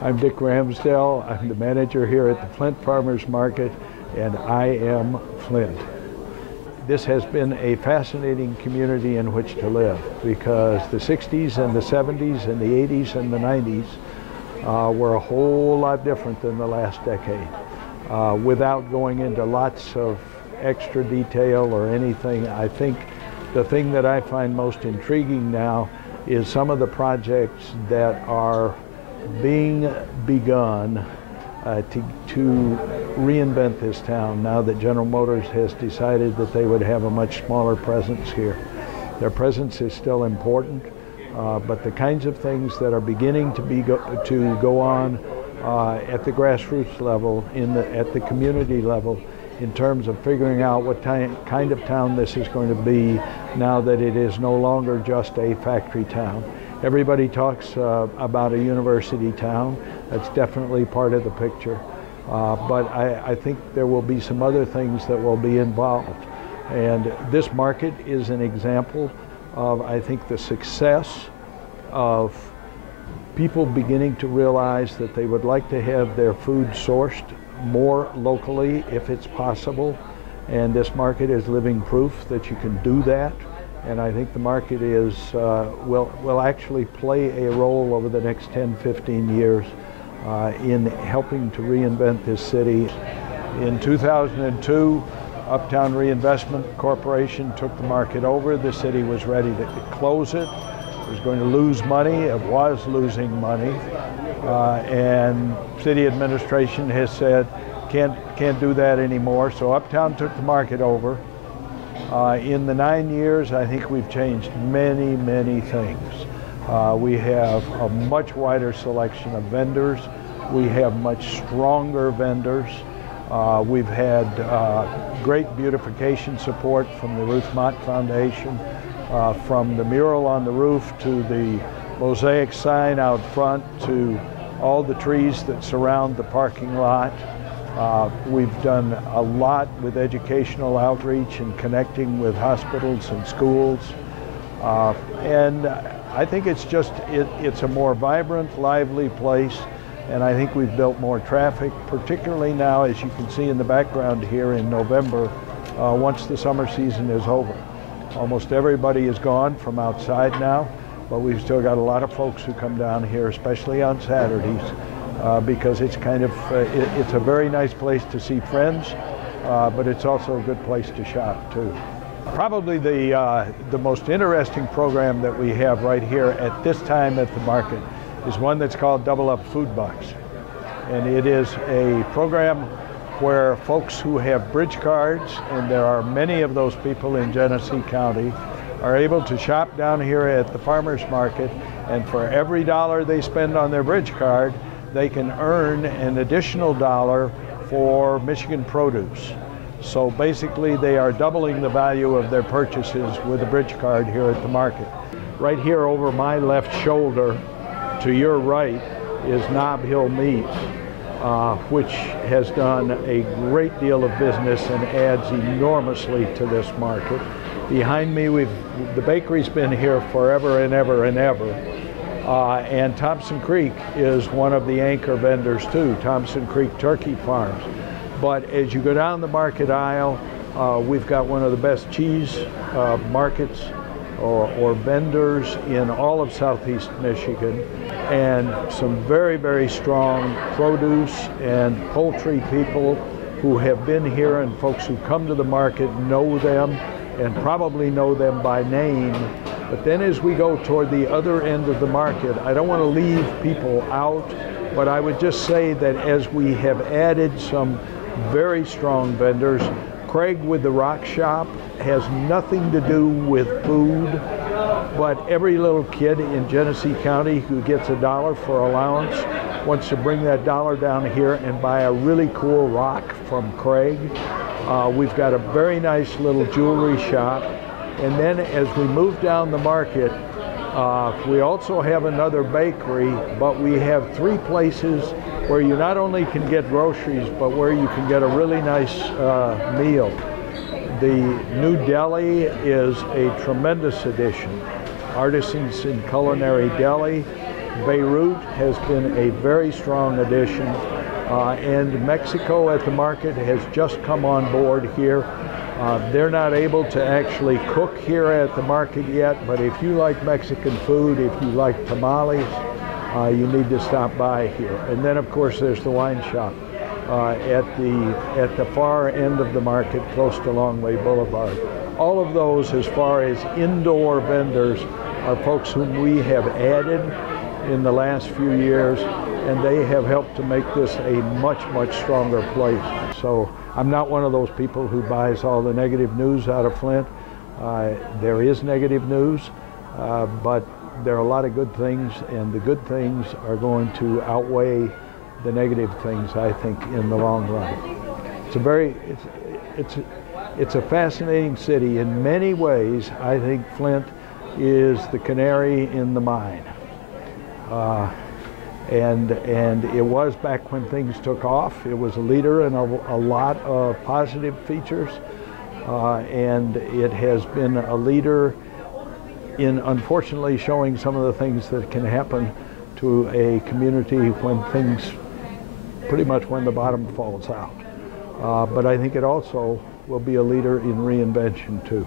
I'm Dick Ramsdell. I'm the manager here at the Flint Farmers Market, and I am Flint. This has been a fascinating community in which to live because the 60s and the 70s and the 80s and the 90s were a whole lot different than the last decade. Without going into lots of extra detail or anything, I think the thing that I find most intriguing now is some of the projects that are being begun to reinvent this town now that General Motors has decided that they would have a much smaller presence here. Their presence is still important, but the kinds of things that are beginning to go on at the grassroots level, at the community level, in terms of figuring out what kind of town this is going to be now that it is no longer just a factory town. Everybody talks about a university town. That's definitely part of the picture. But I think there will be some other things that will be involved. And this market is an example of, I think, the success of people beginning to realize that they would like to have their food sourced more locally if it's possible. And this market is living proof that you can do that. And I think the market will actually play a role over the next 10, 15 years in helping to reinvent this city. In 2002, Uptown Reinvestment Corporation took the market over. The city was ready to close it. It was going to lose money. It was losing money. And city administration has said, can't do that anymore. So Uptown took the market over. In the 9 years, I think we've changed many, many things. We have a much wider selection of vendors. We have much stronger vendors. We've had great beautification support from the Ruth Mott Foundation, from the mural on the roof to the mosaic sign out front to all the trees that surround the parking lot. We've done a lot with educational outreach and connecting with hospitals and schools. And I think it's a more vibrant, lively place. And I think we've built more traffic, particularly now, as you can see in the background here in November, once the summer season is over. Almost everybody is gone from outside now, but we've still got a lot of folks who come down here, especially on Saturdays. Because it's it's a very nice place to see friends, but it's also a good place to shop too. Probably the most interesting program that we have right here at this time at the market is one that's called Double Up Food Bucks. And it is a program where folks who have bridge cards, and there are many of those people in Genesee County, are able to shop down here at the farmers market, and for every dollar they spend on their bridge card, they can earn an additional $1 for Michigan produce. So basically they are doubling the value of their purchases with a bridge card here at the market. Right here over my left shoulder to your right is Nob Hill Meats, which has done a great deal of business and adds enormously to this market. Behind me, the bakery's been here forever and ever and ever. And Thompson Creek is one of the anchor vendors too, Thompson Creek Turkey Farms. But as you go down the market aisle, we've got one of the best cheese markets or vendors in all of Southeast Michigan, and some very, very strong produce and poultry people who have been here, and folks who come to the market know them and probably know them by name. But then as we go toward the other end of the market, I don't want to leave people out, but I would just say that as we have added some very strong vendors, Craig with the Rock Shop has nothing to do with food, but every little kid in Genesee County who gets $1 for allowance wants to bring that $1 down here and buy a really cool rock from Craig. We've got a very nice little jewelry shop. And then as we move down the market, we also have another bakery, but we have 3 places where you not only can get groceries, but where you can get a really nice meal. The new deli is a tremendous addition. Artisans in Culinary Deli. Beirut has been a very strong addition, and Mexico at the market has just come on board here. They're not able to actually cook here at the market yet, but if you like Mexican food, if you like tamales, you need to stop by here. And then of course there's the wine shop at the far end of the market, close to Longway Boulevard. All of those, as far as indoor vendors, are folks whom we have added in the last few years, and they have helped to make this a much, much stronger place. So I'm not one of those people who buys all the negative news out of Flint. There is negative news, but there are a lot of good things, and the good things are going to outweigh the negative things, I think, in the long run. It's a fascinating city. In many ways, I think Flint is the canary in the mine. And it was back when things took off. It was a leader in a lot of positive features, and it has been a leader in, unfortunately, showing some of the things that can happen to a community when things, pretty much when the bottom falls out. But I think it also will be a leader in reinvention too.